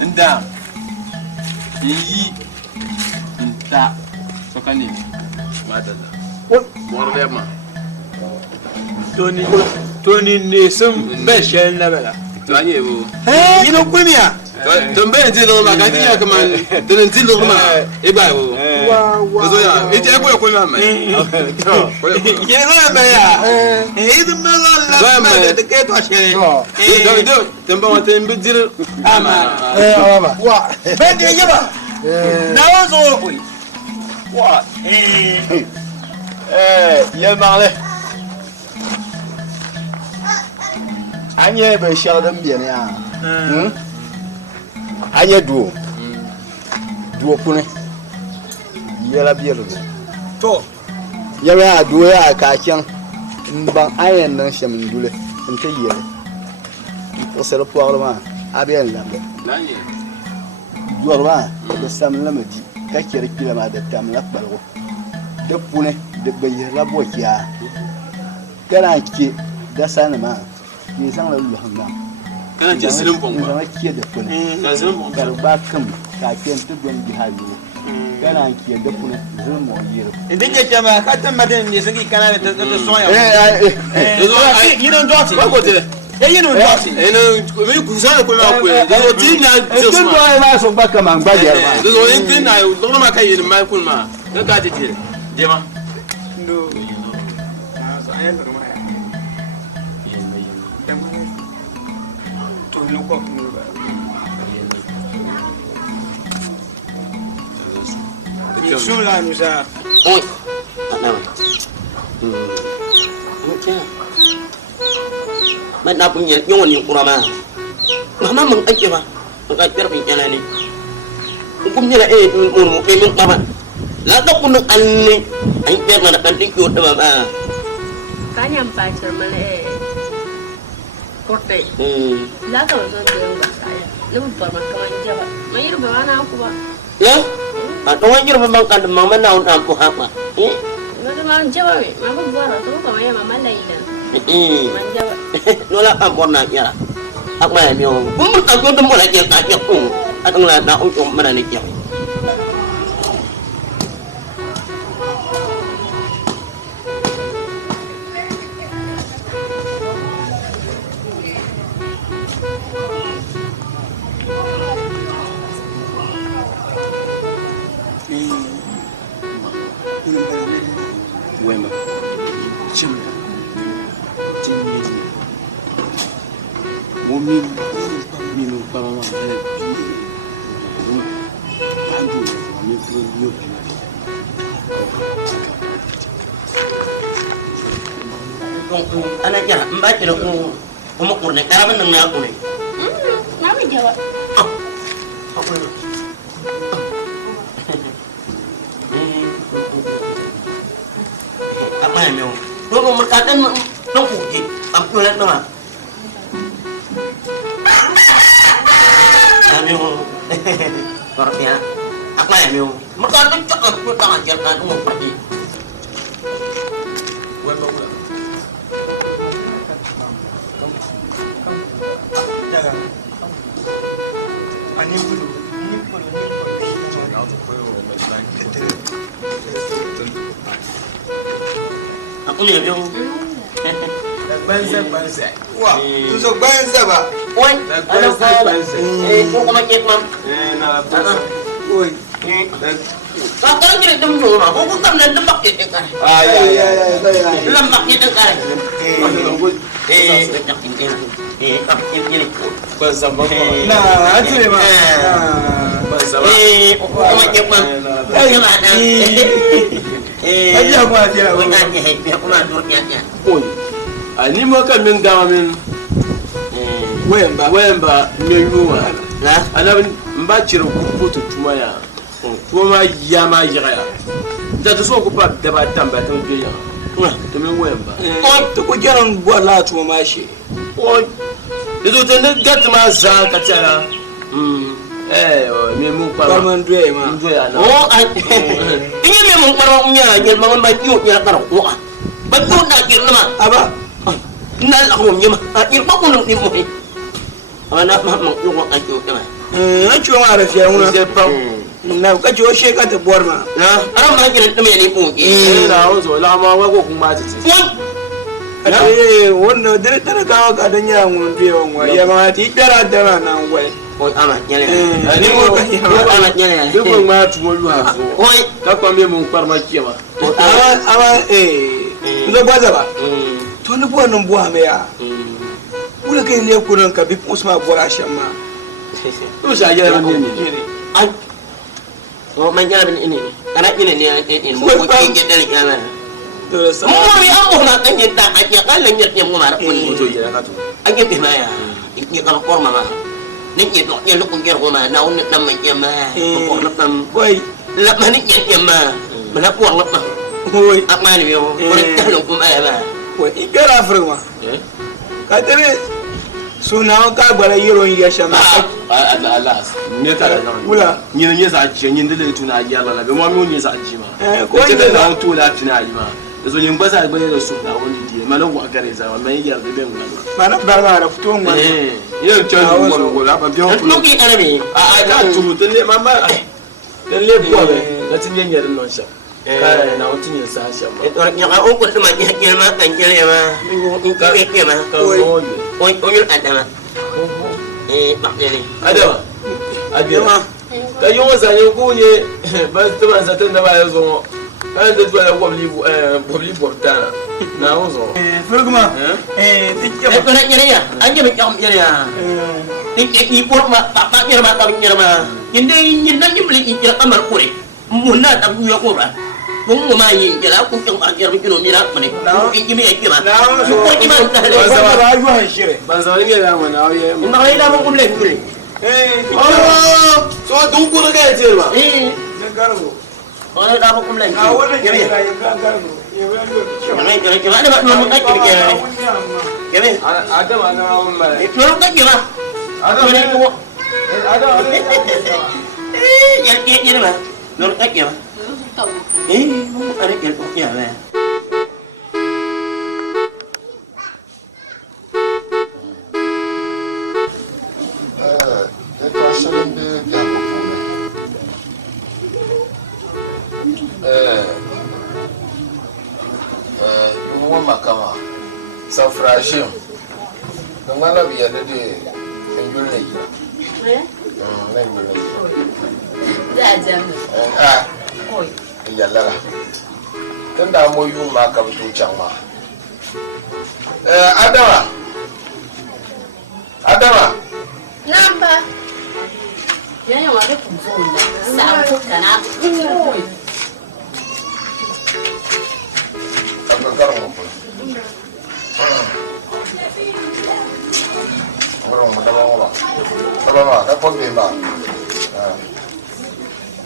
nda yi nta sokani madalla morlema toni ne sun beshel na bela tanye bo yino kumiya don be ndilo ma ka tiya kaman don ndilo ma e ba bo wa zo ya e je ko na ma ye no me ya e du me la ma de ke to shere do don ba wata mbi dir ama wa be de yeba na wo zo ko wa yel marle anye be shadam bien ya anye duo kune yela bielo to ya duo ya ka kyan ban ayen nan shem dule nte yele o sero parlement abien lambe nanye duo ba de sam lamadi ka kere kilama de tam la balgo de pune de bayela bokia kana ki da sanama ni sang la lu hanga kana je silim pon ba ba ki da pune ka silim pon kar ba kam ka ken to don bi halu kana ki da pune zan mo yiro idan ke jama ka tan madan ne saki kana da soya you don't do it ba ko te you don't do it no me ku sa ko ma ko do ti na to do ma so ba kam an ba ya ba do en tin na do ma ka yi ma kun ma ka ti ti je ma no so ayen do ma to no ko no ba Bismillah Musa. Oi. Ada. Macam. Mana punya nyon yang kurama. Mama mengajar apa? Mengajar bincang ni. Hukumnya lah mun mama. La tak pun ani. Ai dia nak kanting kut mama. Kanya pacar mana kote. La tak usah dia saya. Lu permakan Jawa. Mai ru bawa aku ba. Ya? Atau aja memang kan mama naon aku apa? Nggak mau Jawa we. Mama buat tu kau ya mama lain. Manjawa. Nolak ampun nak ya. Aku mai mio. Pun tak kau temu lagi tak ya pun. Atau lah nak untuk mana ni ya. wema chimba tinyi momi minu para ma bandu mi pro yo Anak jarak membaca aku umur ni cara mendengar aku ni. Mami Jawa. Apa ni? Apa yang mau? Lu merkatan nong puji, aku lihat nama. Kami mau, korupnya. Apa yang mau? Merkatan cakap aku tangan jalan mau pergi. Aku ni yang Banza. Wah, tu banza ba. oi, ada kau kau macam mam. Oi. Kakak ni dem rumah, kau bukan nak lemak kita kan? Ya. Lemak kita kan? Lemak kita. Ini. banza ba Nah, atu le ma. banza ba Kau macam mam. Gimana? Aja aku aja. Bukan dia, aku nak durnya. oi ani mo ka min gama min wemba menyuwa Lah, ana mba cire ku to tuma ya kuma yama yaya da to so ku pa da ba tamba to be ya to min wemba Oi, tu ko jaran gwa la tu ma shi. oi ido tan gat ma za ka tara me mu para Palman due ma. ndo ya na oh, ini memang parangnya, jadi mangan baju yang karang. Wah, baju nak kira nama. Aba. Nal aku nyama. Akhir pa ko nang imo. Ana ma mang yung ayo kama. na ciwo ma rafiya muna na ka ciwo she ka ta buwar ma na ara ma kiran dame ni ko na wanzo la ma wa ko kuma ta ce wannan dare tana kawo ka dan ya mun biya wa ya ma ti dara dara na ngwai ko ama nyale ni mo ka ya ama nyale duk mun ma tumo lu ha so oi ka kwambe mun kwarma kiyama ama ndo gwaza ba to ni buwa nan buwa me ya wala kai le kunan ka bi usma bora shamma to sha ya ne ne ai o man nyale bin ini kana ini ne mo ko ke dal kiyama to sa mo ri amu na kan yetta ake kallan yetta mo mara kun to ya ka to ake be ma ya ni ka ko ma ni ke do ya lu kun ger ko ma na un nam ma ma ko na tam boy la ma ni ke ma na ko la ma boy akma ni yo ko ni ta lu kun ma boy igara frama ka tare suna ka gbara yiro ya shama Allah ne ta da wula ni ne sa ji ni da tuna ya Allah be mo mi ne sa ji ma ko ce ni da to la tuna ali ma da so yin gbasa gbe da su da wani die ma lo gare za ma yi ya da ben ngalo mana barma da fito mu yin ce ko ko la ba biyo ko lu ki arabi a ka turu to le ma ma dan le bo be da tin yin yarin non sha ka na wutin yin sa sha ma to ya ka o ko ma ke ma kan ke ma ni ke ma ka mo oi oi adama ba ne adama adama ka yi wasa ne ku ne ba ta ban zaton da ba ya zo kan da tuwa da kwabli bortana na wuzo furguma ko na ya an ji mi ya ni por ma ba ya ma ka ma inde yin nan yin bli ya kamar kure mun na ta ya ko ba mun ma yin ya ku kan an ya mi kino mi na mane ko in mi ya kima ko ki ma ta le ba yu han shire ban zaune ne da mu na waye mun ba ina mun kumle kure so dun ku ga ya ce ba na garbo oh da mun kumle a wannan ya ga garbo ya ga yo ke ba da mun ka ke ke adama na mun ba to ka ke ba adama ko adama ya ke ba no ka ke ba mun are ke ko ya ba Safrashim, the man of the other day, and you'll need Yalla. Then I more you mark up to Chama. Adama. Number. You want to confirm that?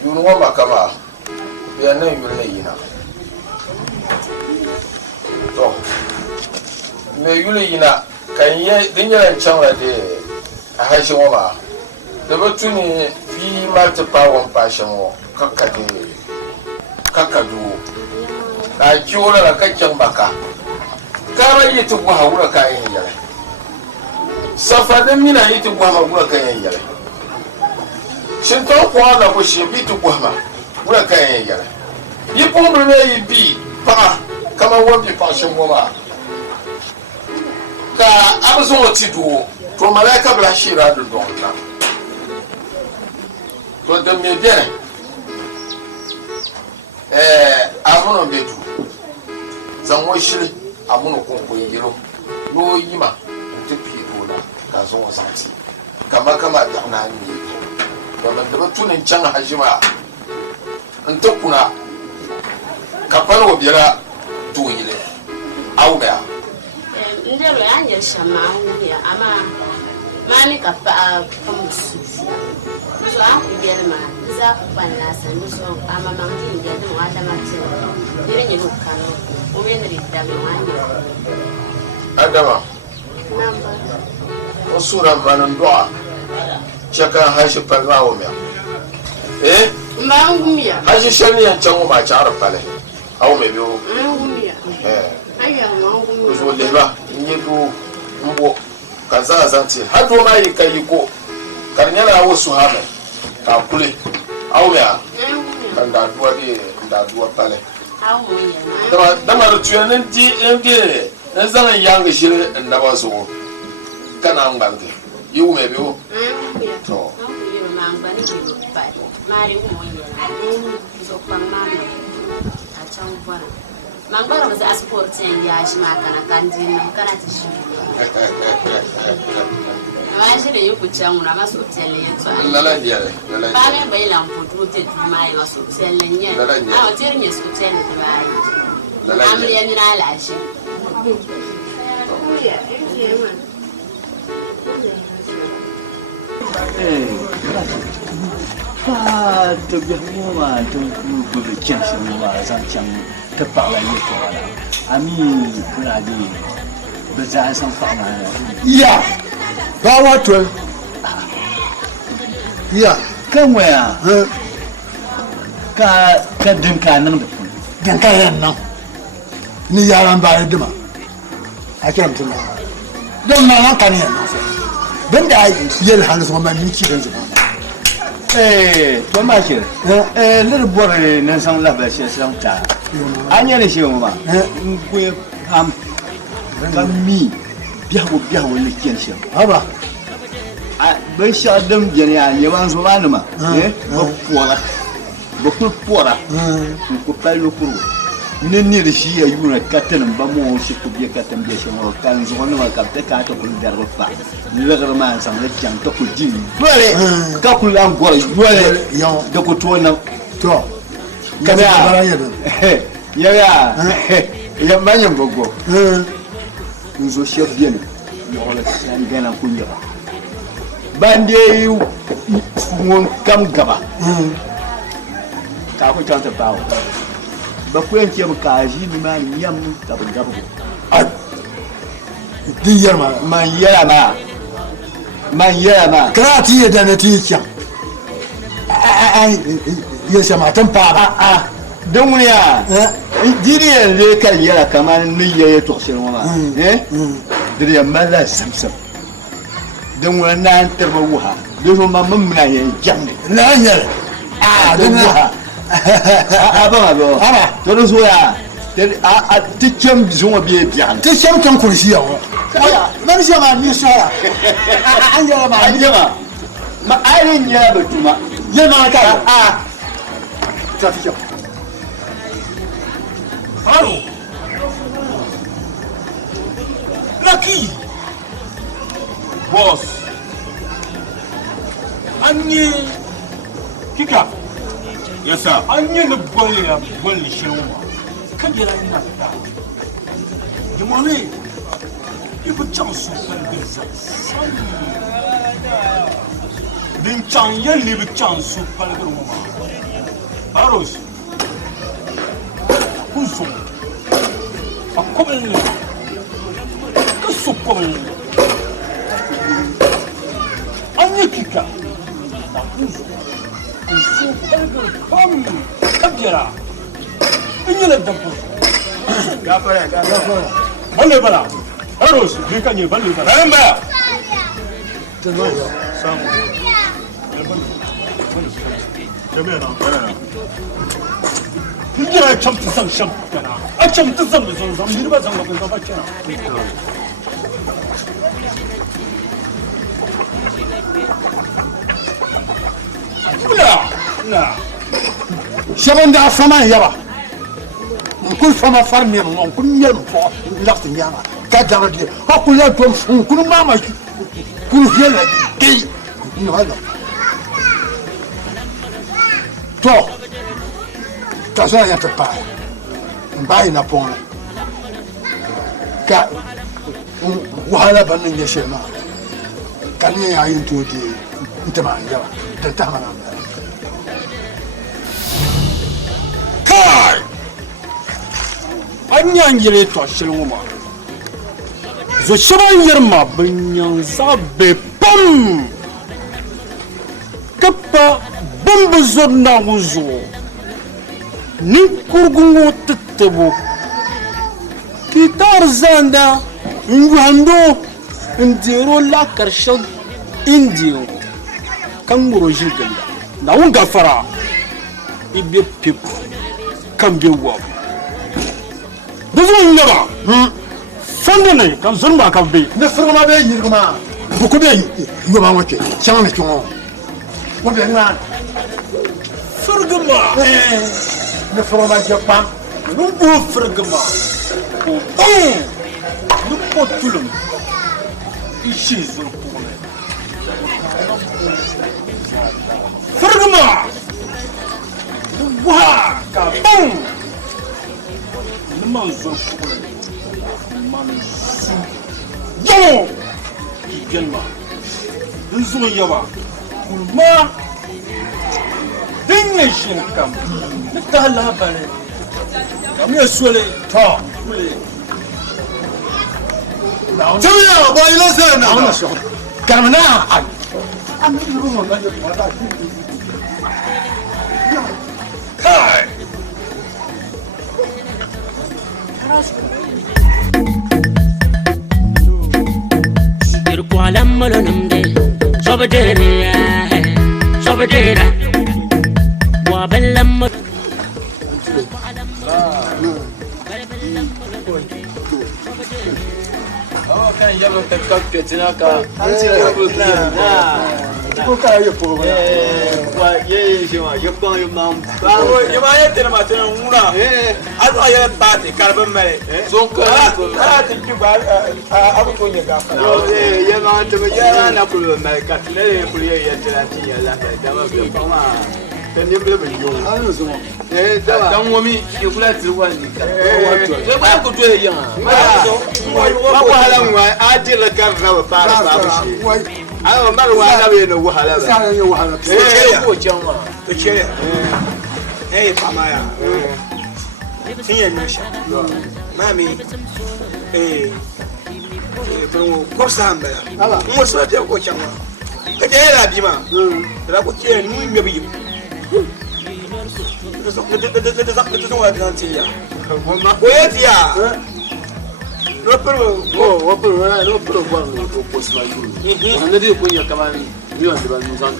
You know what, Kama? We are not even so, may you lina can ye dinner and channel day. I had your mama. The Botuni be multiply one passion or Kakadu. I cure a catching baka. Kara you to Wahaka in Yale. Suffer the mina you to Wahaka in Yale. Shinto Kuala was she be to Wama. Work in Yale. You probably be, pa, come on, what be passion woman. I was what to do from Malaka Blashira to Donna. But the Medina. I'm on a bit. Some wish I'm on a conquer no yima to people. Kazon Santi. Kamakama Dana. But the Batun in China Hajima and Tokuna Kapano Bira doing it. Out there. Ndelo yanje shama ya ama mami kapa pamusu so akubiyele ma za kupana sana so ama mangi ngende mwada matero dire nyi lukano umenri dabe manje Adama namba osura manan doa chaka hashi palmawo me mangumia hashi shani yan chango ma chara pale awo me biyo mangumia aya mangumia uzo leba nyedu mbo kaza zanti hado ma yikayiko Karnyala wo suhame ka kule awya kan da duwa pale dama da tuyanin di md na zan yanga shi na ba so kana ngbange yiwu me biwo to mari mo yela so pamama achang bwana mangora baza asport ya shima kana kandina kana tishi Imagine you put young on a hotel. Pale baila mputu mai wa hotel nye. Na hotel nye hotel bai. Amri yani na lashi. Pas de bien moi, donc vous pouvez chercher moi, j'entends te parler de toi là. Ami, pour la vie, besoin sans faire mal. Ya, ba wato. Ya, Kan waya, ka dinka nan da kun. dan kayan nan. Ni yaran ba da ma. A kiran tuna. Don ma nan kan yan nan. Ben da yel hannu so ma miki dan zuba. To ma shi. Lir bore nan san labar shi san ta. An yana shi mu ba. Ku am kan mi biya wo ne ken shi. Haba. Ban sha dam gene ya yawan so ba ni ma. Ba pora. Ba ku pora. Ku palo kuru. Ni da shi ya yuna katan ba mu shi ku biya katan biya shi mu kan zo ne ma ka ta ka ta ku da rufa. Ni la garma san da jan ta ku ji. Dole ka ku an gora dole Yo, da ku to nan to. kada bara ya don. ya manyan gogo zo chef bien yo la san gana kunya ba bande yu ngon kam gaba ka ku tanta bawo ba ku yanke mu kaji ni ma nyam ta ban gaba A di yar ma. man yara ma Krati ya da na ti kyan. Ai ya sama tan pa. don wuya diriya ne kan yara kamar niyya ya toshe ma diriya mala samsam don wuya na tarba wuha don ma mamuna ya janne Na yar. don wuha ba to so ya a tikkem zuwa biye biyan Ta sham kan kursi yawa. Na mi sama ni sara. An yara ma. an jama ma ayin ya batuma Yana ka. Ta fi kyau. Haro. Lucky. Boss. Anyi kika. Yes sir. Anyi na bolli shirwa. Kajira ina ta. Jumane. Ibu chansu palbeza. Din chan yeli bu chansu palbeza. Haros. Kuso. Akomel. Kuso komel. Anyi kika. Kuso. Kuso palbeza. Kom. Kajira. Inyela dapo. Gafara. Balle bala. Haros, dikanye balle bala. Ramba. Tanoyo. Samu. Jami'a na. Inyela chamtu san shampana. A chamtu san zan yirba zan ga zan bakira. Na. Shaban da fama yaba. Kun fama farmi mon kun yel fo lafti nyama. Ka dara de. Ha kun ya tom kun mama kun yel dei. Ni wala. To. Ka sa ya ta pa. Mbai na pon. Ka wahala ban ne shema. Kan ne ayin to de. Ntama yaba. Ta ta mana. Kai! An yangire to shirin ma. Zo shirin yarma banyan zabe pam. Kappa bambu zonna wuzo. Ni kurgungo tattabo. Kitar zanda ngwando ndero la karshen indiyo. kan muro jirgin na wun gafara ibe pip kan be wo duzu nyaba fonde ne kan zon ba kan be ne furma be yirguma bu ko be yoba ngoke chama chongo wo be ngana furguma ne furma japa nu bu furguma ko nu ko tulum ishi zon ko ne furguma wa ka bum man zon ko ne man su yo igenma nzo yaba kulma dinne shin kam ta labare kam ya sole ta kule Tamiya ba ila sai na na so kamna am ru mo na yo ta kai Irkualam molonumde sobedera wa bellam kan yaba ka kapketina ka ko ka yo ko wa ye jema yo ko yo mam ba wo yema ye tena ma tena ngura alu aye ba te karbe mere son ka ala ti ki ba abu ko nyega yo ye ma te ya na ko me ka le ko ye tena ti ya la da ma be ko ma kan ye ble be yo anu zumo da ba dan womi ke kula tirwani ka so ba ko to yan ma ko halan wa ajira kan na ba ba shi ayo mar wa na be no wahala ba sa yo wahala ko janwa to chere pama ya tinye na sha mami pero ko samba ala mo so te ko chama ka je la bi ma ra ko che nu me bi so wa dan ti ya ko ye ti ya no pero wo pero ko posma yu na de ko nya kama ni on de ba nous en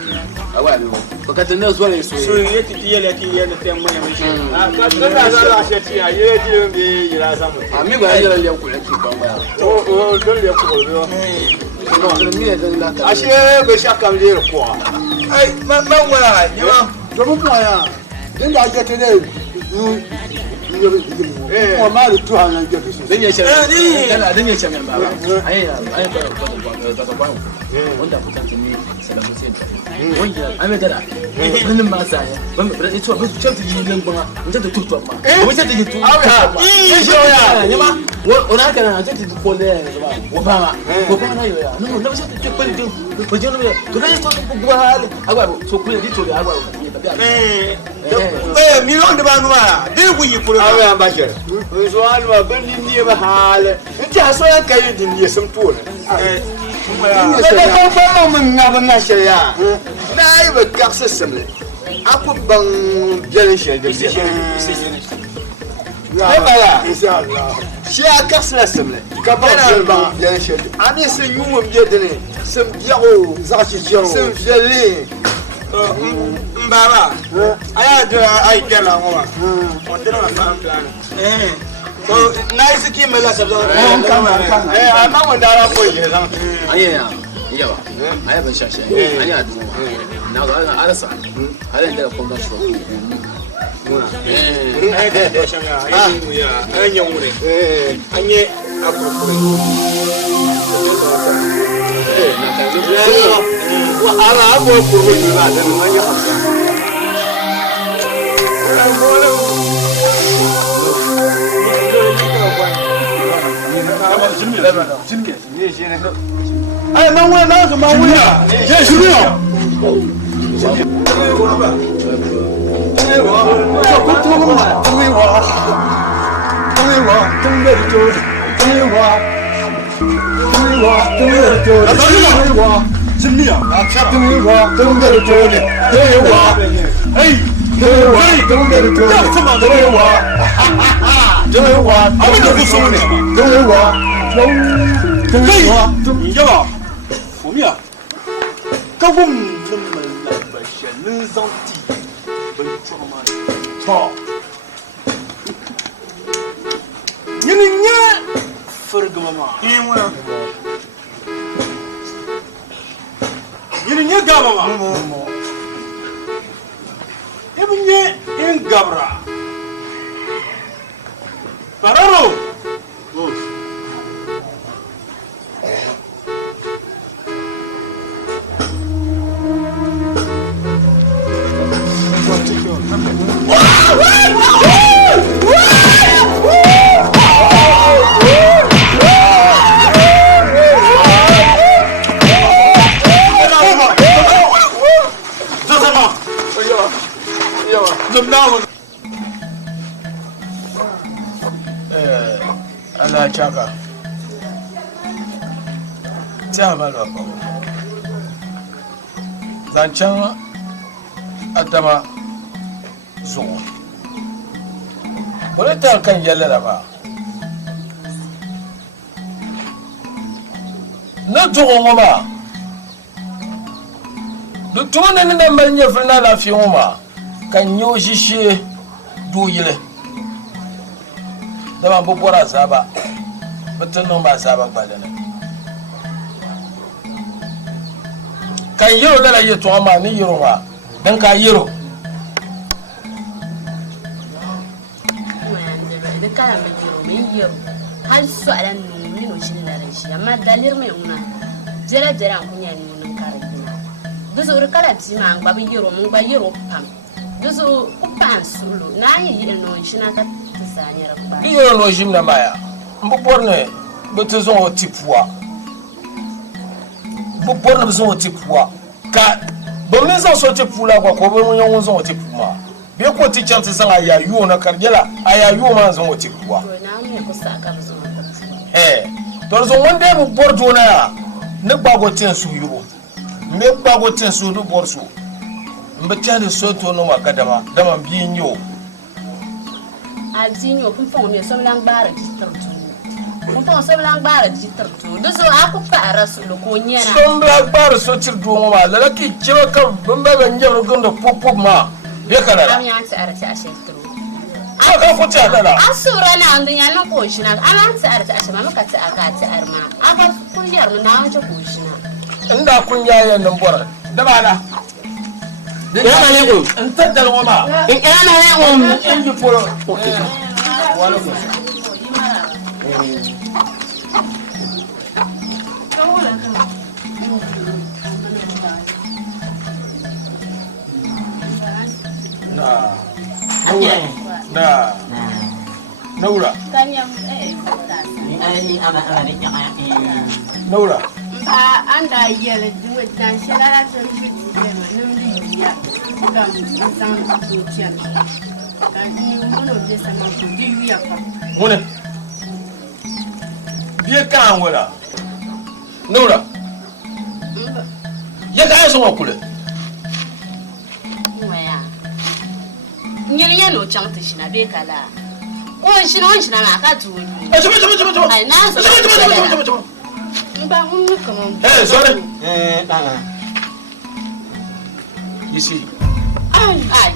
awa ni ko ka tene so le so ye ti ye le ti ye ne te mo ya mi shi ka na la she ti ya ye ti be yira samu ami ba ya le ko le ki ba ba o don le ko lo no mi ya dan la ka ashe be shakam le ko ai ma wa ni ma to mu kwa ya din da je te ne ko ma ru tu hanan je su dan ya shi kana dan ya shi men ba ai ba ba wanda kutan ni Saddam Hussein wanda ame gada nan ma sa ya ban ba ito ba ce ta yin ba mun ta tutu ma mun ta tutu ya ne ma ona kana ta tutu ko le ba wa ba na yo ya no na ba ta tutu ko le ko je no ya ko na to ko gwa hali agwa so ku di to ya agwa million de ba no ma de ku yi pour awe ambasher so an ma ban ni ba hale nti aso ya kai din ni sam to ba mun nga ban na shari'a na yi ba kaksa samle aku ban jalin shi da shi ya bala inshallah shi a kaksa samle ka ba jalin shi ani sun yi mun je da ne sun biyo za ki jiyo sun fiye mbaba aya do ai kela ngoma on tena na plan so nice ki mela sabdo ama wanda ra ko yi zan anya ya ba aya ban shashe anya adu na ga ana arasa ala inda ko ba shi ai da shanga ai mu ya anya mure anye akokure na ka wa ara abo ko ko na da anya hamsa ai man wa na su man wuya je shiru yo Ka bum linzanti bin choma to yini nya furguma ma inwa yini nya gaba ma ibnye in gabra pararo Ala chaka. Tiens, va là. Zanchan Adama Zo. Bole ta kan yalla da ba. Na jogo ngoma. Du tona ne mal nyefna la fi ngoma. Kan nyo shishe du yile. Dama bo bora zaba. Batun non ba zaba gbalana. Kan yiro la yi to ma ni yiro ma. Dan ka yiro. Da kala mai yiro mai yiro. Har su alan numi no shin da shi amma dalir mai una. Jira jira kunya ni mun karanta. Duzu ur kala ti ma ngba bi yiro mun gba yiro pam. Duzu upan sulu na yi no shin ata tsani rabba. Yiro no jim na maya. Mbo porne betuzo o tipwa. Mbo porne betuzo o tipwa. Ka bo meza so tipula kwa ko bo mun yon zo o tipuma. Bi ko ti chance san aya yu na karjela aya yu ma zo o tipwa. Na mu ko saka bezo to zo wonde bu bordo na ne gbago tin su yuro. Me gbago tin su du borso. Mbe tande so to no makadama dama bi nyo. Alzinho kun fon me so lang bara distrito. Kun fon so lang bara distrito. Duzo aku para su lo ko nyana. So lang bara so tirdo ma la ki jiba kam bamba ban jaro gondo pop ma. Be kana la. Am ya ta arati a shentro. Aka ko ta la. Asura na andu ya no ko shina. Am ta arati a shema maka ta aka ta arma. Aka kun yar no na wanje ko shina. Inda kun yaya nan bora. Da bala. Assalamu alaikum. Anta dal wama. Assalamu alaikum. Inji poro. Okay. Wala ko. Na. Naura. Kanyam Ai ama ni Naura. anda yele duwe dan shela tan fiti ma numdi ya kam san to tian kan ni mono de sama ko di ya pa Mune. Biye kan wala. Naura. Ya ga so wakule. waya nyel ya no chang tishina be kala on shina ma ka tuwi ai na so ba mun kaman Hey, sorry. You see. ai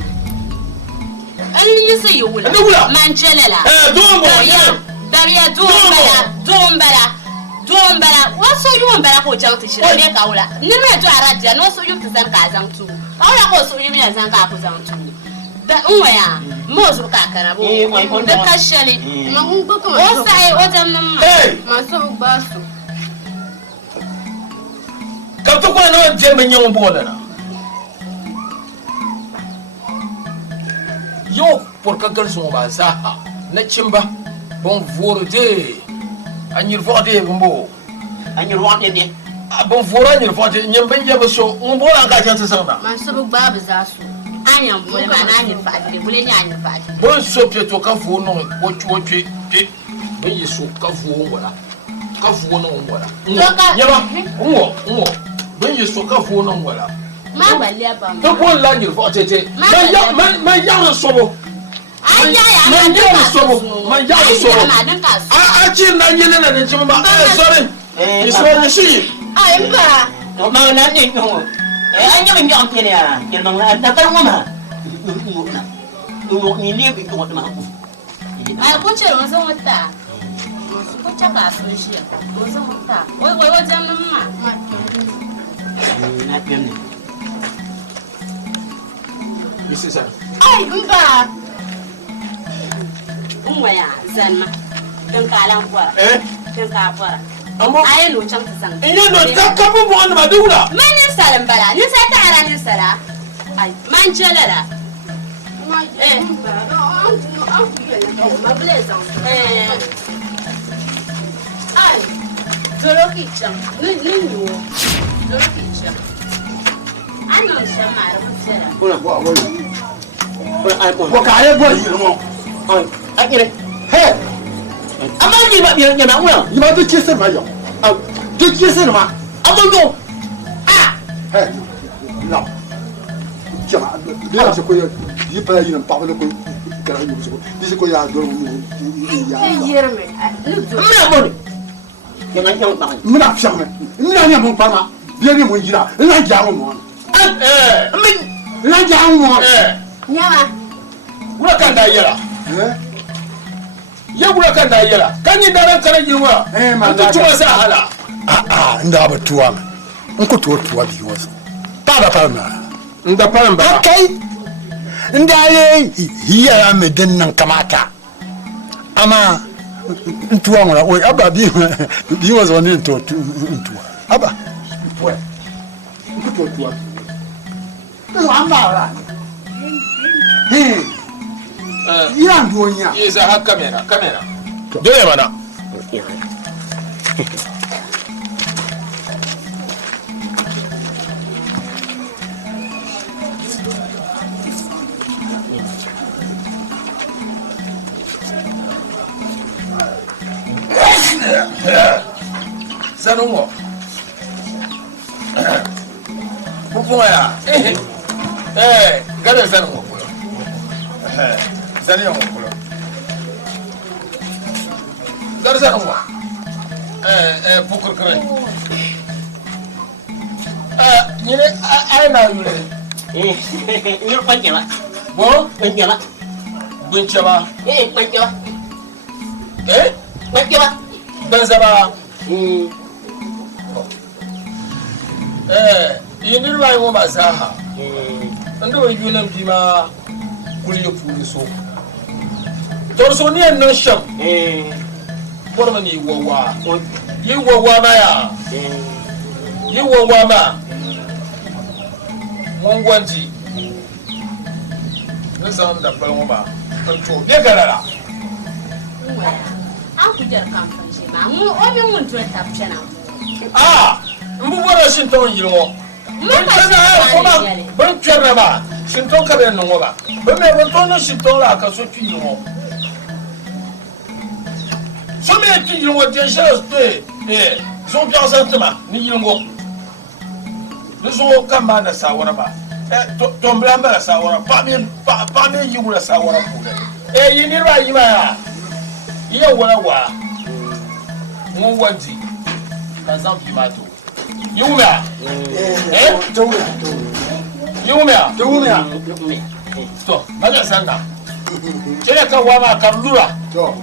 ali yisi yula manchelela Dombo. Daria dombala waso yumbala ko chang tishina be kawla ni me to aradia no so yum tsan ka zang tu kawla ko so yum ya zang ka ko zang tu da unwaya mozu ka kana bo da kashali ma ungo ko o sai o jam nam ma so basu Ka to ko na je men yon bola na. Yo por ka gal so ba sa na chimba bon vorde anyir vorde gumbo Anyi ruwan ne. bon vora anyir vorde nyambe je so ngbola ka cha tsanga ma so babu zasu anyan bo ma na anyin fa de bule ni anyin fa bon so pieto ka fu no wochwe pe ben yeso ka fu ngola ka fu no ngola nyaba ngo ben yeso ka fu no ngola ma balia ba ka ko la nyir vorde te man ya so bo man ya so a ci na nyele na ne chimba sorry iswa ni shi ai ba Ma na ni ko. anh nhớ mình nhọn kia nè tiền bằng là ta cái mà một nghìn liêm bị cột mà ai ko ce mun san wata ko ce ka so shi mun san wata wai wajen nan ma na tiền này Mrs. San. ai in ba in waya zan ma kan kalan fara kan ka fara Amma ai no can ta san ina no takkabu mu ma dura. manin salam bala ni sai ta ara ni sala ai man jelala ai zoro kitchen ni yo zoro kitchen ano shamara mutera Ko ka ye bo yi mo. anh kia đây He, anh nói gì mà nhà nào không yi ma do kise ma yo. Do kise ma. ông không vô He. No. Chama, de la se ko yi pa yi na pa ko ko kara yi ko. Di ko ya do mu ya. yerme ni zo mình làm gì nhà anh trong bằng Muna fiam me. Muna nya mo pa ma. Bi ni mo yira. Ina ja mo. mình Ina ja mo. nyama Wura kan da yara. Ya wura kan da yara. Kan yi daren kare girma. Ma An tuwa sa hala. nda ba tuwa ma. Nko tuwa bi wasu. Pa da ma. Nda faran ba. Kai. Nda ye hiya ya me den nan kamata. Ama ntuwa ngora oi aba bi wasu wani ntuwa. Aba. Tuwa. Nko tuwa. Nko amba ra. Ira ndonya. Yeza ha kamera. Dole mana. Sanomo. Pupunga ya. Gada sanomo kulo. Zaniya mo kulo. Gada sanomo. Pukur kare. Nyine ay na yule. nhớ quanh nhà bạn Bo quanh nhà bạn bunchaba. quanh nhà bạn Eh? quanh nhà bạn Benzaba. Yindir ba yo masaha. Ando yunan bima kuliyo puliso. Torso ni nan sham. Borma ni wawa. Yi wawa ma ya. Yi wawa ma. Mon gwanti. Nsan da palmo ba. To be garara. waya an ku jar kan fanshi ma mu o mi mun to ta pchana Mbu bora shinton yilmo. Ban kyarra ba. Shinton ka ben no ba. Ba me ban to no shinton la ka so twi yilmo. So me twi yilmo de shes pe so bien sentiment ni yilmo. Ne so kamba na sawara ba. To mblamba la sawara pa me yiwu la sawara ko. Yinir ba yima ya. Iya wala wa. Mo wanti. Kan san fi mato. Yumia. Yumia. To, bana sanna. Kele ka wa ma kamlura. To.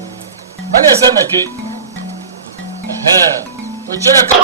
Bana sanna ke. To kele ka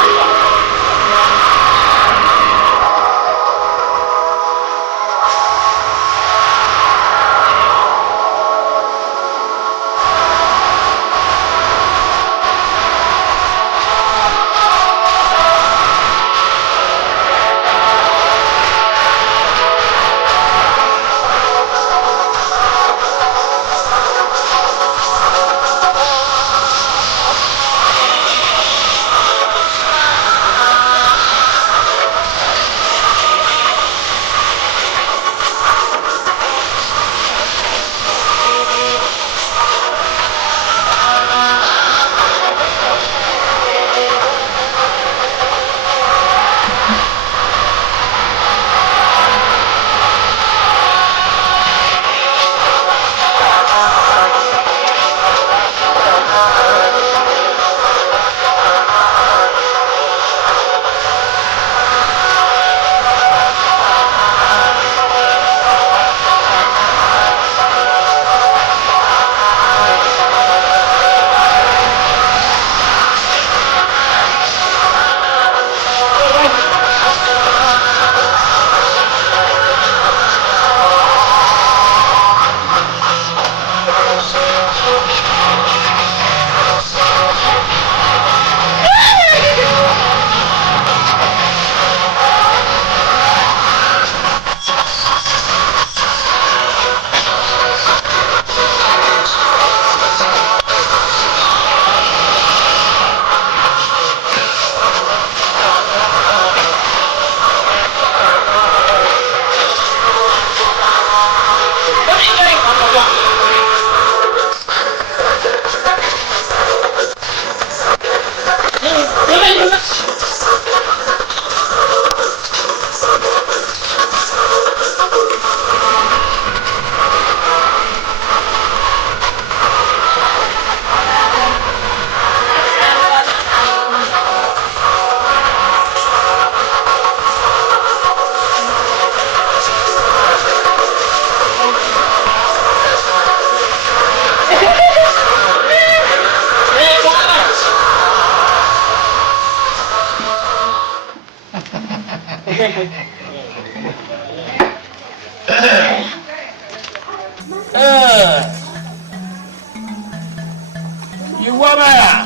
Iwamaya.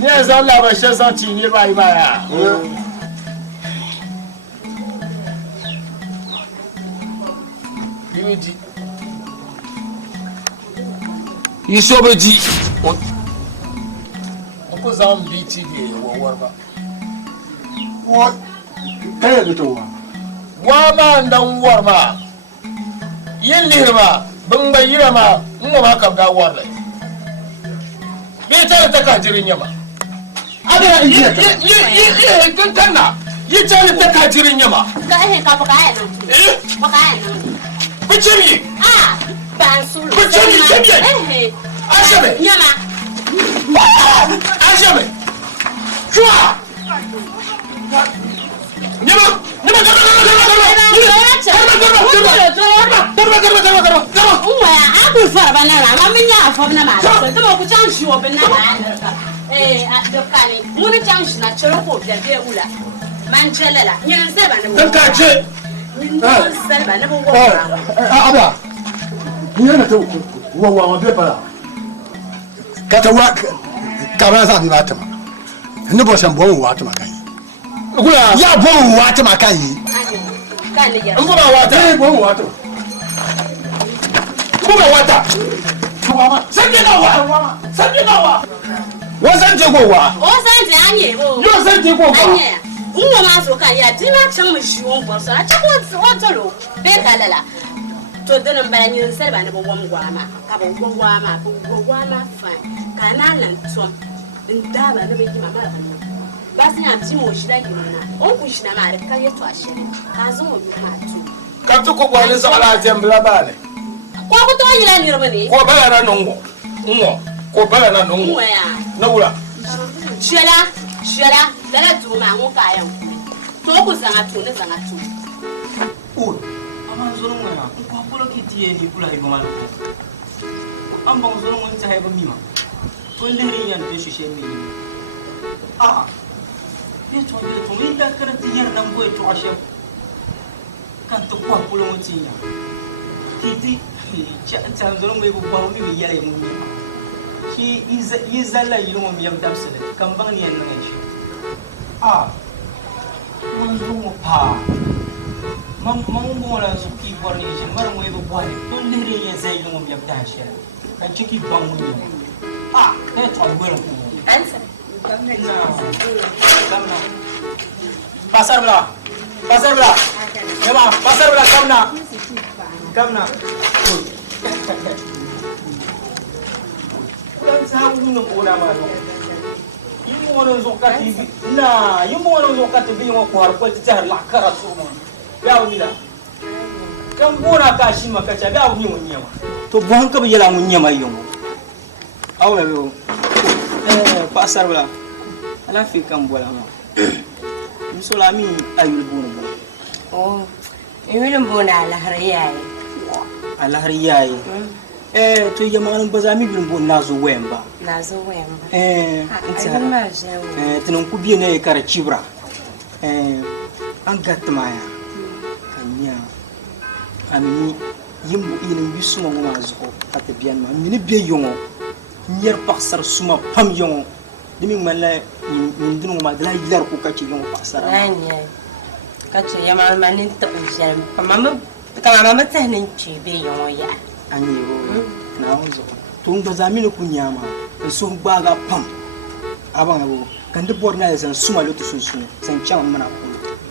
Ne zan la ba she san ti ni ba ya. Yudi. Isobeji. Ko zan biti de wawar ba. Wo kai da to Wa ma dan war ma. Yin lirma bin bayyana ma mu ma kam da war lai. Be tare ta kajirin yama. ada iya Yi kan tanna. Yi tare ta kajirin yama. Ka he ka baka ya nan. Baka ya nan. Bichimi. Ban sulu. Bichimi chimi. Ashame. Nyama. Ashame. Chua. Nyama. Aku fara bana la ma minya fa bana ma so to ko chan shi o bana ma do kani mun chan shi na chero ko bia de ula man chele la nyen se bana Dan ka ce. nyen se bana bo wo ada ni na to wa be para kata wa kaba sa ni batama ni bo san bo wa tama kan Kula. ya bo wa tama kan yi kan ya Ngoma wata. bo wa tama Ngoma wata. Sanje na wa. Sanje na wa. Wasan je go wa. o san ti anye bo Yo san je go wa. anye unwa ma so kan ya dina chan mu shi won bo so a cha ko to lo be kalala to donon bala nyen se bana bo wom gwama ka bo gwama fine kana nan tom ndaba ne be ki mama la kan basi na ti mo shira ki na on ku shina ma re ka ye to ashere ka zo mo bi ma tu Ka to ko gwani sa ala tembla bale. ko ko to yira ni robe ni Ko bala na nongo. Ko bala na nongo. mo ya Na wula. shela dala tu ma ngo ka yan to ku zanga tu ne zanga tu Ama zoro ngwana ko polo kitiye ni kula ibo mal ko am bang zoro ngwan tahay ba mima ko lehri yan to shishe mi ye to be to mi da kar ti yar dan boy to ashe kan to ko polo ngoti ya kiti cha zoro ngwe bo ba mi bi yare mun ki izalla yilu mo miyam damsele kan bang ni yan nan shi man zoro mo pa Mangungula suki borni shin mar mo ibo boy to lere ye zai lu mo yabda shi kan ciki ban mun ne ne to gwero ko ansa pasar bla yama pasar bla kamna kan sa mun ko na ma yimu wono zo kati na yimu wono zo kati bi mo ko har ko tar la kara so mo ya wila kan bona ka shi maka cha ga wuni mun yama to bon ka bi yala mun yama yo awla yo pasar bla ala fi kan bola ma musola mi ayul bunu oh yulun bona ala har yayi to yama nan baza mi bin bon nazo wemba tinan ku biye ne kara cibra an gatmaya kanya amini yimbu inin bisuma mo mazo ata biyan ma mini biye yongo nyer paksar suma pam yongo dimi mala min dinu ma dala yilar ku kaci yongo paksar anya kaci yama manin to jam mama tahnin ci be yongo ya anyi wo na onzo tun baza mini kunyama so baga pam abang abo kan de borna san suma lotu sun san chama mana ko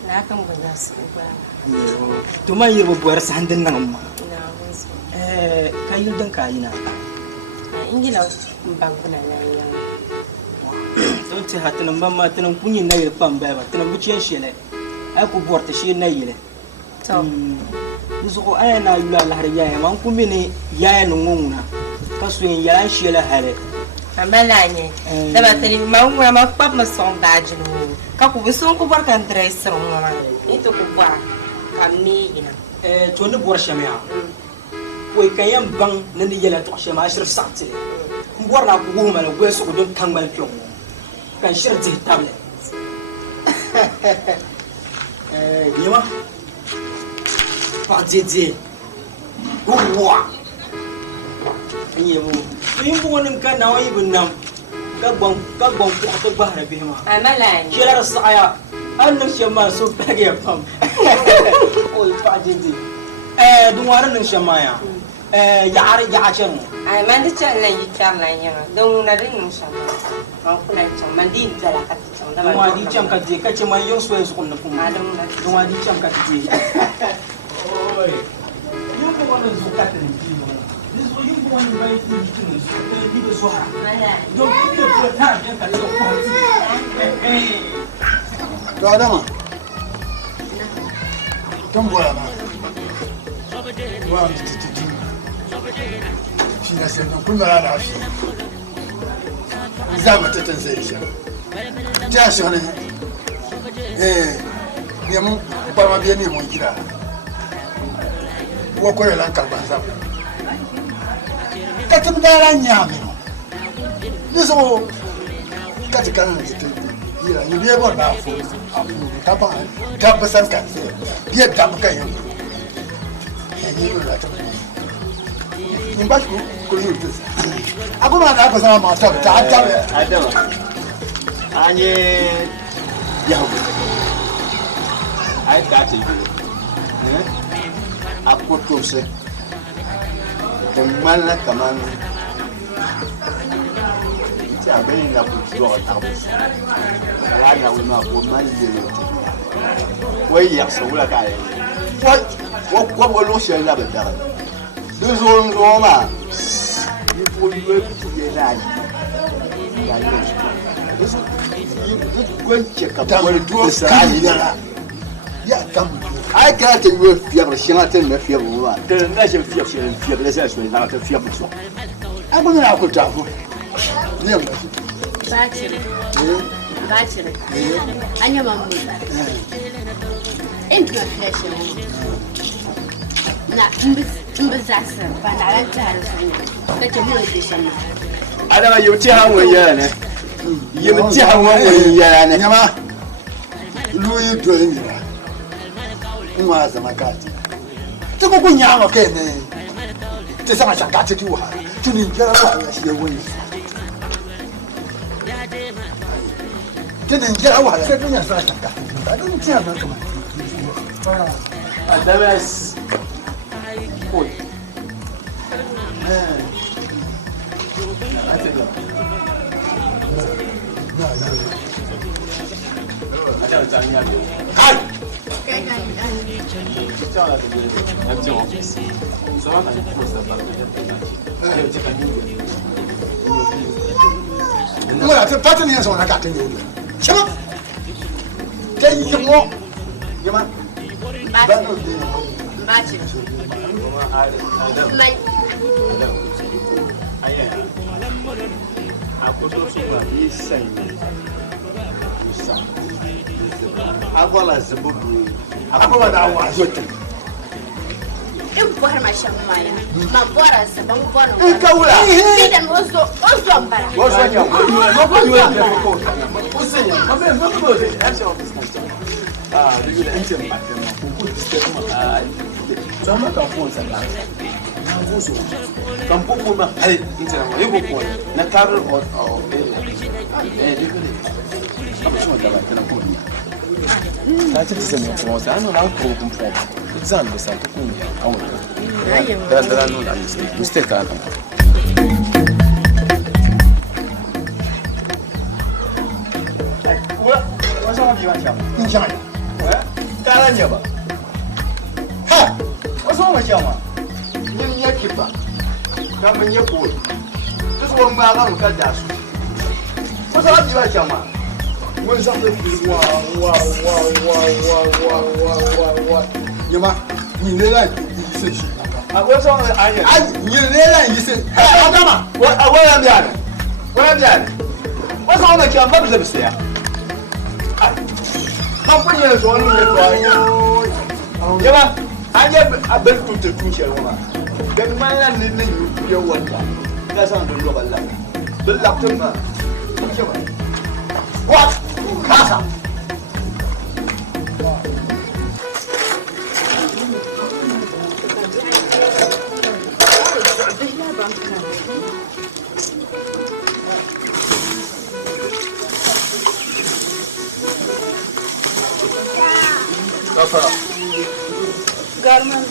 na kan gona su ba to man yirbo buwar sa handin nan ma kayu dan kayina ingila banguna na yan to ti hatanan ban ma tanan kunyin na yir pam ba tanan buciyan shele ai ku borta shi na yire to nizo ko ai na yula lahar yaya man kun mini yaya nun nguna kasu yin yaran shele hare amalanye daba tani mangwa ma pap ma son dajin wo ka ku busun ku barkan dresser ngoma ito ku ba kamni ina to ni bor shamia koy kayam bang nani yela to shama ashir sakti bor na ku goma la gweso ko don kan mal pion kan shir ti table yima par Dédé. Ouah. Yebo. Yimbu wonin kan na wayi bunam. Ka bon pour te bahra bima. Amalan. Kila saya. Annan shema so page pam. Oi par Dédé. Duwaran nan shamaya. Ya chen. Ai mandi chala yi chala yanga. Dong na rin nung sama. Ang kulay chang mandi jala kat chang. Dong di cham kat de ka chema yung sway so kun na pum. Dong di cham kat de. Oi. Yung ko wala zo kat ni di. This way yung ko wala bai ti ni so di be so ha. Dong di be so ta yan ka so ko. To adama. Tombola ma. Wa mtiti. Fina sen kun mara da fi. Zama ta tanzai shi. Ta shi ne. Ne mun ba ma biye ne mun gida. Wo ko yalan kan ban zam. Ka tum dara nyame. Ni so ka ti kan ti. Ya, ni biye bo na fo. Ta ba ta ba san kan. Biye ta ba kan yo. Ni yo la ta. Ni ba ko yo tu. Aku mana aku sama mata ta ta. Ada. Anye ya. Ai ka ti. Aku tu se. Mana kaman. Ita bani na ku zuwa ta. Rana wani ma ko mali ne. Wai ya saula ka yi. Wa lo shi la ba da. Du zo ma. Ni ko yi ku ye na yi. Ya ne. Du gwanke ka wani du sai ya. Ya kam. Ai ka ta yi fiya shi ma ta me fiya ba. Da na shi fiya da sai so na ta fiya ba so. Ai mun na ku ta ku. Ne ba. Bachelor. Anya mamu. Into fashion. Na mbizasa banala tare sanya. Kace mu da shamma. Adama yau ci hanwon yara ne. Yau ci hanwon yara ne. Nyama. Luyi to yin ya. Nwa zama kati. Ta ko kun yawo kai ne. Ta sama shaka ta tuwa. Tunin jara wa ya shi wani. Tunin jara wa sai kun ya sa shaka. Ba don ci hanwon kamar. Adamas. Oi. Moi, c'est pas tenir son carte. C'est bon. T'es moi. Yama. Bachelor. Mai. Aku tu semua bisa. Aku lah sebut. Aku ada awak jodoh. In buhar ma shan maya. Ma bora sa ban bora. Kau lah. Bidan ozo ambara. Ozo ya. Dia encem macam sama kampung sana. Kampung pun mah. Hari encem mana? Ibu pun. Nak kabel or dia kena. Apa semua dalam kampung ni? Saya cakap semua semua saya nak lalu program form. Exam besar tu pun ni. Awak. Dalam nol ada mesti kan. Wah, masa apa dia macam? Insya Allah. Caranya ba? Ha! Wasu macam ma? Yin yake ba. Kaman ya koyi. Duk wani ba ga ka da su. Wasu abi ba macam ma? Mun san da wa. Yama, ni ne la yi sai shi. A wasu anya. Ai, ni ne la yi sai. Adama. Wala biya. Wala biya. Wasu ana kiyan ba da bisaya. Kampung yang soalnya itu aja. Ya bang, aja abel tuh siapa? Dan mana ni dia wanda? Kita sang dulu kalau belak tu mah. Siapa? What? Kasa. Garman.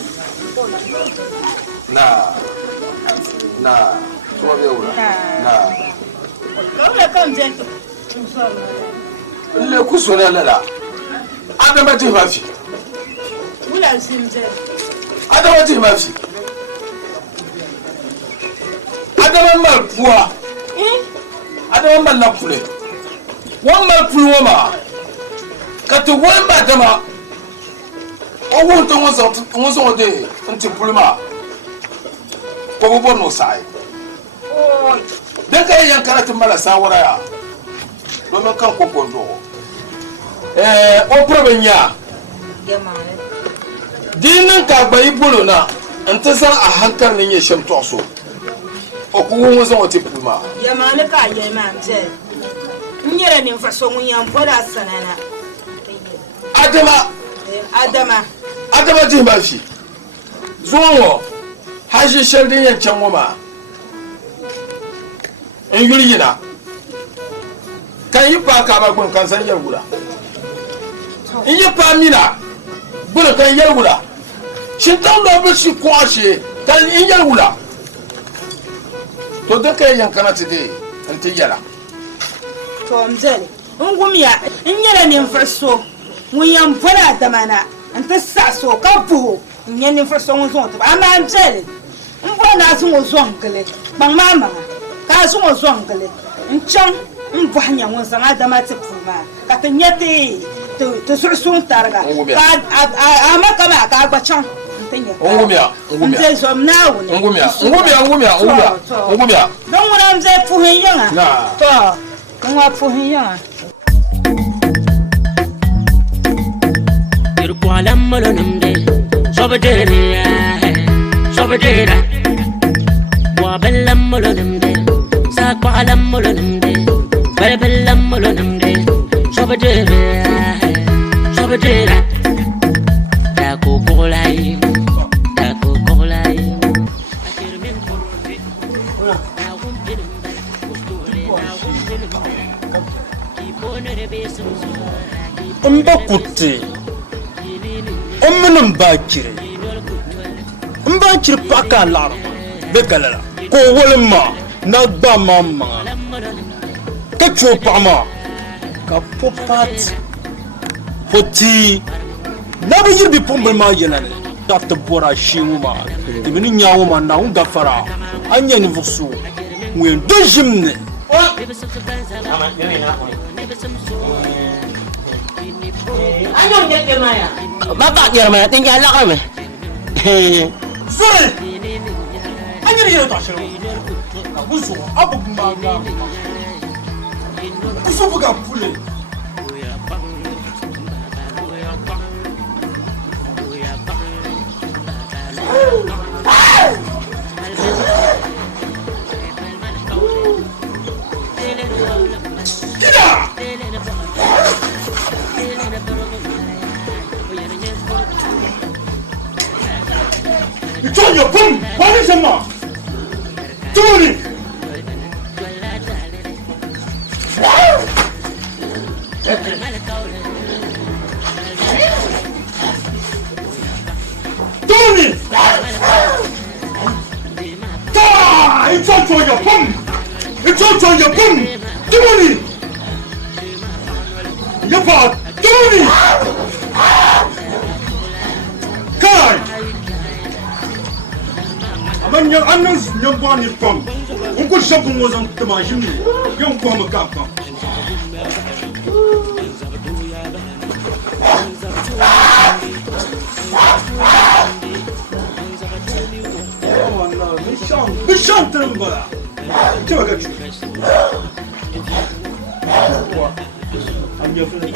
Na tuwa be wura na Kawai kan je le kusona lala adama ti mafi wula simje adama ti mafi adama mal puwa adama mal la pule wan mal pulu wama kati wan ba dama o won to won so de nti pulma ko bo no sai dan kai yan karatu mala sawara ya domin kan ko gondo o probenya dinin ka bai bulu na anta san a hankar ne ya shan toso o ku won so ti pulma ya malika ya mamje nyere ni faso mun yan foda sanana adama ti ba fi zuwa haji shardin yan can goma in yurgina kan yi fa ka ba gun kan san yar guda in yi fa mina gun kan yar guda shi tan da bi shi kwashe kan in yar guda to da kai yan kana tide an tiyara to mzele ngumiya in yere ni faso mun yan foda damana anta saso kapu nyani faso mun so to ama mzele mbona sun zongale bang mama ka sun zongale nchang mbahnya won sana dama tipuma ka tanyete to sun targa ka ama kama ka gbachan ngumia mzee zomnawo ngumia don wona mzee fuhin yanga to nwa fuhin yanga irkwalam molonumde sobedera wabelam molonumde sakwalam molonumde bebelam molonumde sobedera da kokolai mbakuti omnum bakire paka lar be galala ko wolma na gbama ma ka chopama ka popat hoti na be yirbi pombe ma yenane dafta bora shiwuma ibini nyawuma na un gafara anya ni vusu wen dojimne Anong jek maya? Bapak dia maya tinggal lah kami. Zul. Anyo ni tak selo. Aku so abu manga. Aku so buka pule. Tonyo, boom! What is it, ma? Tony! Tony! It's all for your boom! It's all for your boom! Tony! Your part! Tony! Kai! Man yang anas yang buan ni pam, ungkul siapa ngozang temajim ni, yang pam makam. Bishan terumba, coba kacau. Anya fili.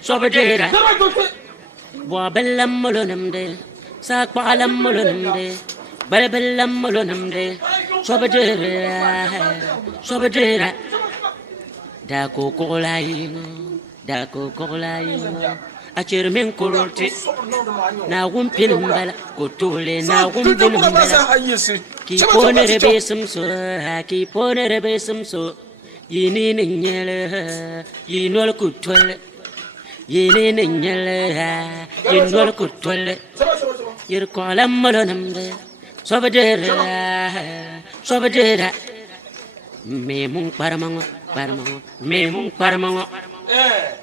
Sobedera wabelam molonumde sakwalam molonumde bebelam molonumde sobedera da kokolai da ko koglai a chermen korote na gumpin bala ko tole na gumpin bala ki pone rebe sumso ki pone rebe sumso yini ninyele yinol kutole yini ninyele yinol kutole yir kolam molonamde sobadera me mung paramango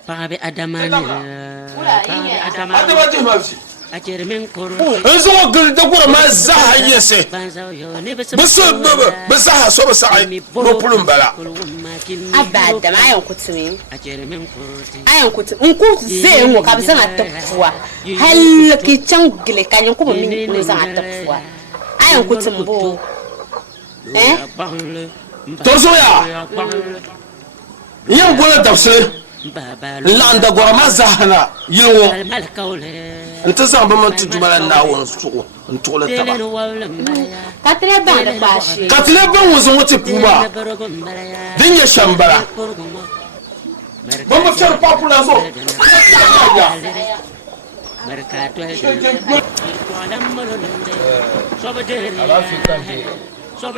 pabe adamani acer men koro enzo gol da gura ma zaha yese basa so basa no pulum bala abada ma ayon kutumi ayon kutumi nku ze wo ka bisa na tafwa hal ki changle kanyo ko min ko za tafwa ayon kutumi bo torso ya yan gola tafsir landa gora ma zahana yilwo nta zan ba man tujumala na won su ntola taba katre ba da bashi katre ba won wote puba din ya shambara ba ma fiyar papula so mercato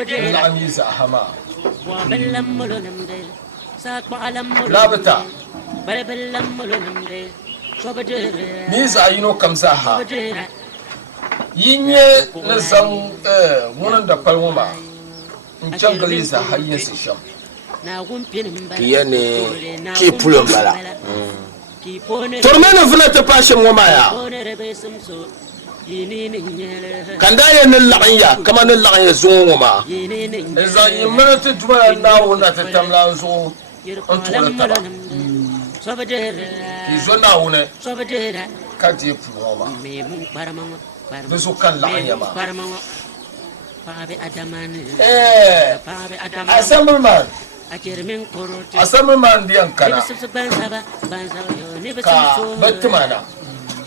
لا ميزة أهما لا بتا ميزة ينو كم زاها يني نزام مونا دبل وما نجانغلي زاها ينسي شام يعني كي بولم بلا ترمينا فلا تباشم وما يا kanda ya nan la'anya kama nan la'anya zuwa ma idan yi mana ta tuba na wuna ta tamla zo an tura ta ba ki zo na wuna ka je fuwa ma da su kan la'anya ma asamman man diyan kana ka battumana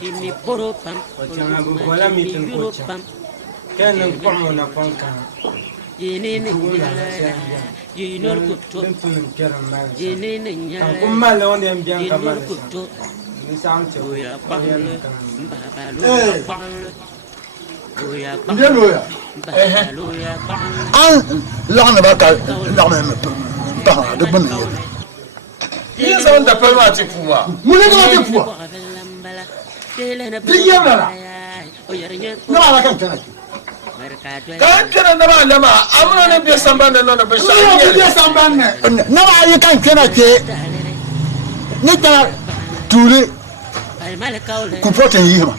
kimi boro pam wachana bukola mitin kocha kana kumu na panka yini nyala yinor kutto tunum keram ma yini nyala kan kuma le wonde ambian kamar kutto ni samche ya panglo babalo panglo ya ndelo ya babalo ya an lana ba ka lana ba de ban ni zan da palma ti fuma mun ne ga ti fuma Diyamara. Na ala kan kana. Kan kana na ba lama amuna ne bi samban na na bi shan. Bi samban ne. Na ba yi kan kana ke. Ni ta tule. Ku foten yi ma.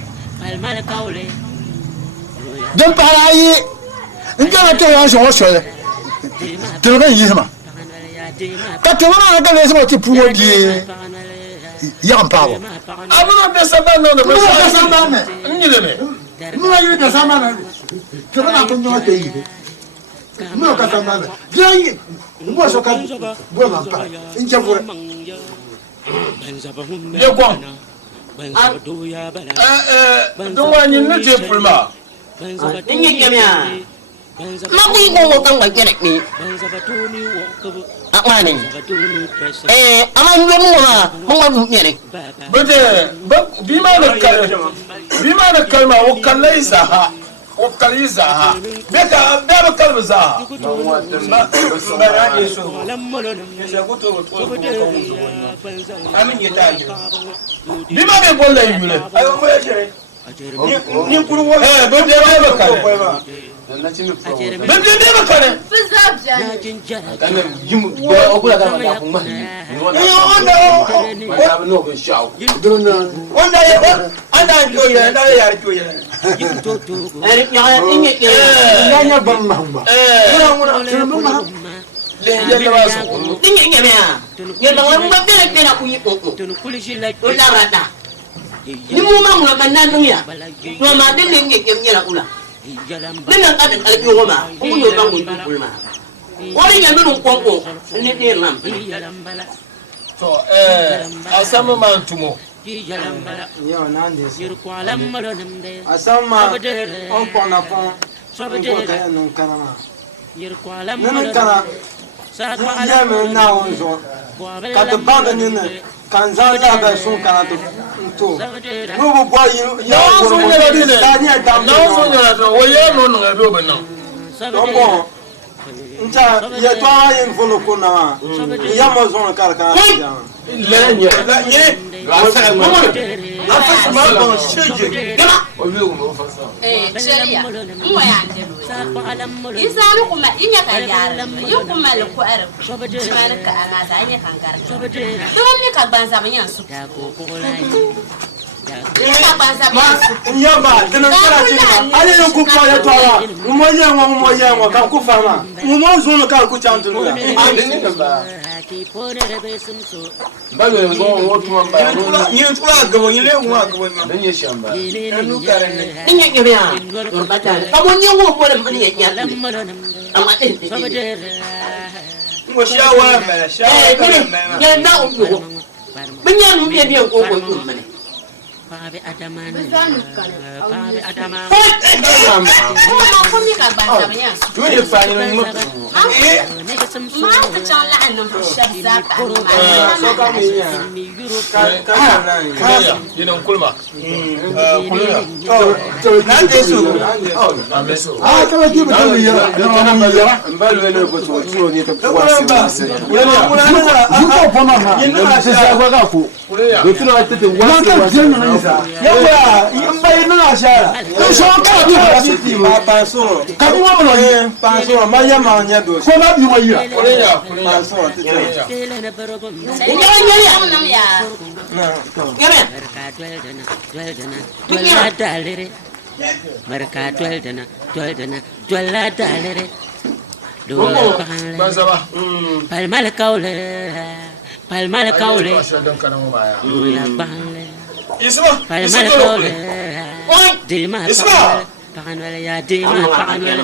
Dan para yi. Ngana ke yan so so le. Tele yi ma. Ka tele na ga le so ti puwo die. Yan pawo. Amuna be samban no no be samban ne. Nyile me. Muna yi da samban ne. Kaba na ko nyo te yi. Muna ka samban ne. Gyan mo so ka bo ma pa. Inje bo. Ye kwam. Do wani ne je pulma. Inye kemya. Ma bu ko wo kan wa kene ni. Akmani. Ama nyo mo ma nyere. Bade bi ma na kalma o kallai zaha o kalli zaha beka da kalma zaha ba ya ni so ne se ko to amin ye ta yi bi ma be bolla yule ayo mo ye jere ni kuru wo bade ba kale bade ba kale kana jimu o kula kana da kuma no be shaw onda ye anda to ye anda ye yar to ye Nya ban mahamba. le jalla waso Inye kemya. Ye ba wa mba bere bere ku yi ko. O la rata. Ni mu ma mu ba na nuya. No ma de ne nge kemya la ula. Ne na ka de ka bi wo ma. Ku yo ba mu du kulma. Ori ya menu konko. Ni ni lam. to asama man tumo yo nande asama on pona pon ko kaya non kanama nana kana ya me na onzo ka to banda ni ne kan zan la ba sun kan to no bo ya no so nyala dine no so nyala to wo ye no no be obenna donc nta ya to ayen folo ko na ya mo zon kar kan ya lenye la sa mo afa ma bon cheje gama o bi o mo fa sa chelia mo ya ndelo isanu kuma inya ka yara yin kuma le ko arab shimana ka ana da anya kan gar to mi ka banza banyan su nyamba tena kala chini ale no kupa ya toa umoja ngo ka kufama umozo no ka kuchantu nula andini namba mbalo yezo wotu mamba ni tula gabo ni le wa gabo ni nyenye shamba enu karene Ninya nyabia yorbata kamu nyewo pole mani nyala ama ngo shawa mala shawa ya na ugo benya nu bia bia ko ko mani Pabe Adaman. Pabe Adaman. ko mi ka banza banyan su tu ye fa ni mo ma ta chan la an no shabza ka so ka mi nya ka na ni ni kulma kulma na deso na meso kala jibu to ya ya mbalo wele ko to ni to kwa se yuko pona ha sasa kwa kafu Betul ada tu wasa jengo na isa. yawa imba ina shara So ka tu siti ma paso ka mu mo no paso ma ya ma nya do ko na bi mo ya. paso Mereka jual dalere. Bazaba. Palmal kaule. Palmal kaule. Isma. Palmal kaule. Dima. Paganwele ya dima paganwele.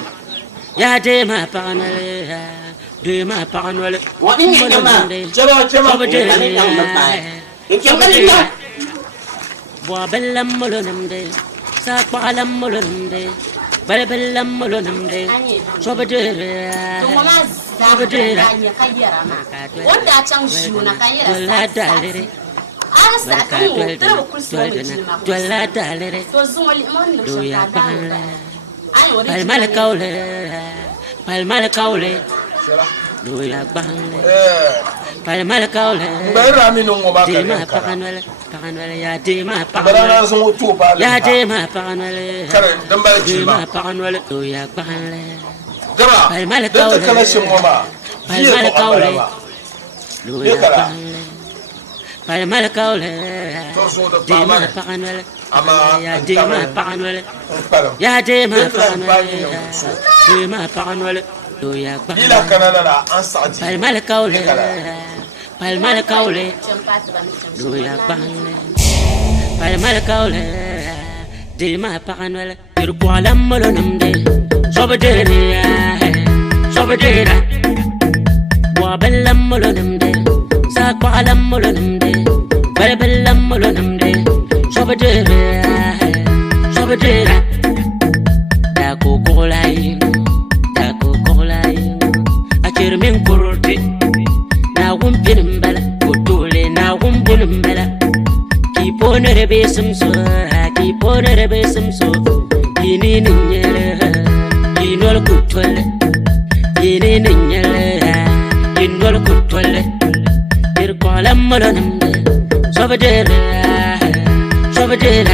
Ya dima paganwele. Dima paganwele. Wani nyama. Coba ni yang berpai. Yang Wa bellam molonamde. Sakwalam molonamde. Bellam molonamde. Sobadere. Sobadere. Wanda can shuna kan yara dalere. Asa kan mu tara kulso Twala dalere. to zumoli mon no shaka da. Ai wori Palmal kaule. Palmal kaule. Do ya bangle. Palmal kaule. Bayra mi no ngoba ka. Dima paganwele. Paganwele ya dima Bara paganwele. na so to ba. Ya dima paganwele. Kare dan ba ki Dima ba. paganwele. Do ya bangle. Dara. Palmal Dan ta kaule. kala shin ngoma. Palmal kaule. Do ya bangle. Palmal kaule. To so da Dima palmal. paganwele. Ama Ya dima paganwele. palo. Ya dima paganwele. Dima paganwele. Do ya bangle. Ila kanana la an sa'di. Palmal kaule. Palmal kaule. champat ban Do ya bangle. Palmal kaule. Dima paganwele. Ir kwalam molonamde. Sobadere. Sobadere. Wa bellam molonamde. Sakwalam molonamde. Bellam molonamde. Sobadere. Sobadere. Da kokolai. Da kokolai. Achirmen kurti. Na wumpin bala. Kutule na wumpin bala. Kipone rebe sumso. Kipone rebe sumso. Yini ninyere. Yinol kutule. Yini ninyere. Yinol kutule. Ir kwalam molonamde. Sobadere. Sobadere.